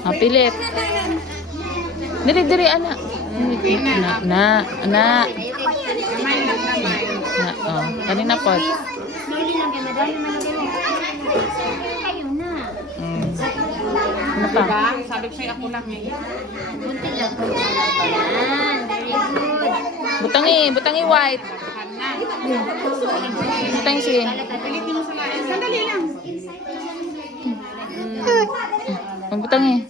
Ah, pilit. Diri, anak. Na. Oh, kanina po. Slowly lang kayo, madami malagay mo. Kayo na. Ano pa? Diba? Sabi ko sa'yo, ako lang eh. Bunti lang. Yan, very good. Butangi white. Butangi sige. Pilitin mo sa lain. Sandali lang. Butangi.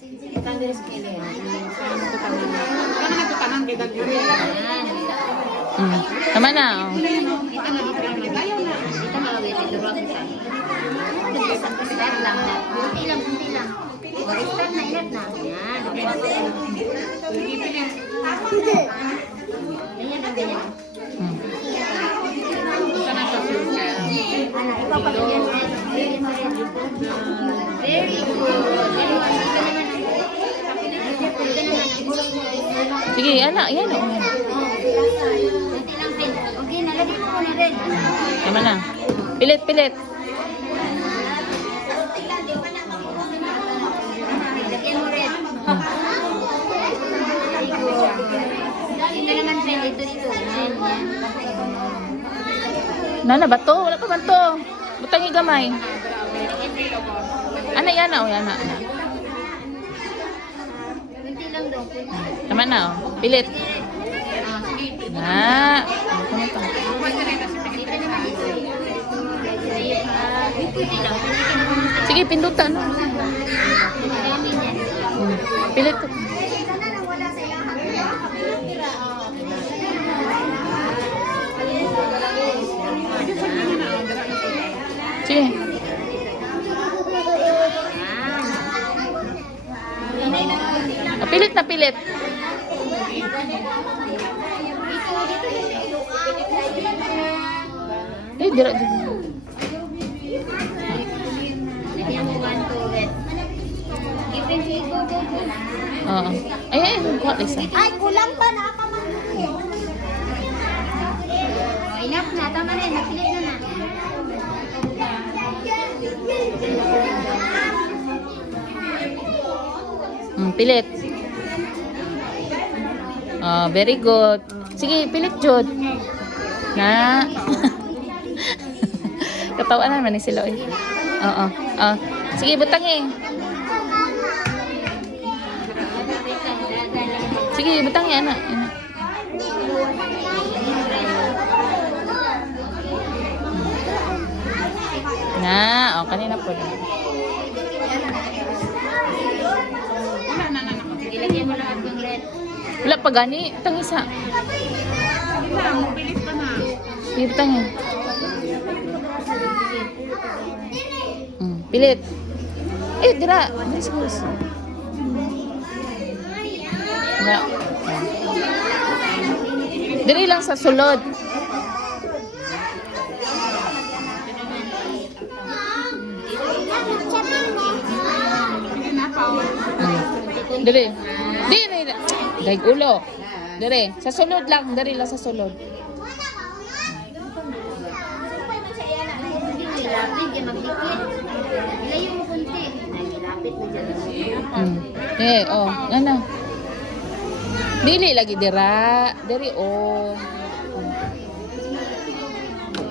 Kaya natutanang kay Dagyo. Tama na. Oh. Dito na ulit, idurog ka. Start lang na. Bunti lang. Start na, inat na. Yan. Ganyan ang ganyan. Sana sa circle. Ano, ikaw pa ganyan. Very good. Sige, anak. Yan o. Bunti lang din. Okay, nalagay mo na rin. Tama na. Pilit. Lagyan mo rin. Very good. Dito naman friend, dito. Yan. Nana, bato. Wala pa man to. Butangi gamay. Ana, yan o. Bunti lang daw. Tama na o. Pilit. Na. Ano pa? Bunti lang. Sige, pindutan. No? Pilit. Sige. Pilit na pilit. Dira. Lagyan mo 1, 2 ulit. Ipin si go. Oo. Ay, kuha isa. Ay, kulang pa na ka man. Enough na, tama na, napilit na. Pilit. Very good. Sige, pilit, Jod. Na. Katawan naman ni sila. Oo. Sige, butangi. Sige, butangi, anak. Na, kanina po. Ilagay mo lahat ng red. Wala pa gani. Tangisa. Pilit pa na. Sige, butangi. Pilit. Dira. Dira siguro. Dira. Diri lang sa sulod. Diri. Diri. Daig ulo. Diri. Sa sulod lang. Diri lang sa sulod. Lapit, yung magdikit. Ilayo mo kunti. Nagilapit na dyan. Ano? Dili lagi dira. Diri,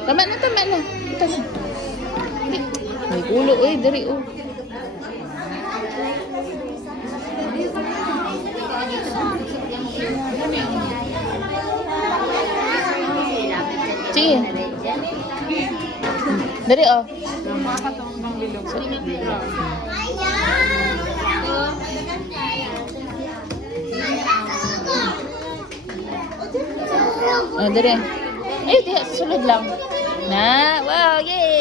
Tama na. Ito na. Daig ulo, diri, Sige. Dari Makakatawang bilog. Dari. Di sulod lang. Na, wow, yay!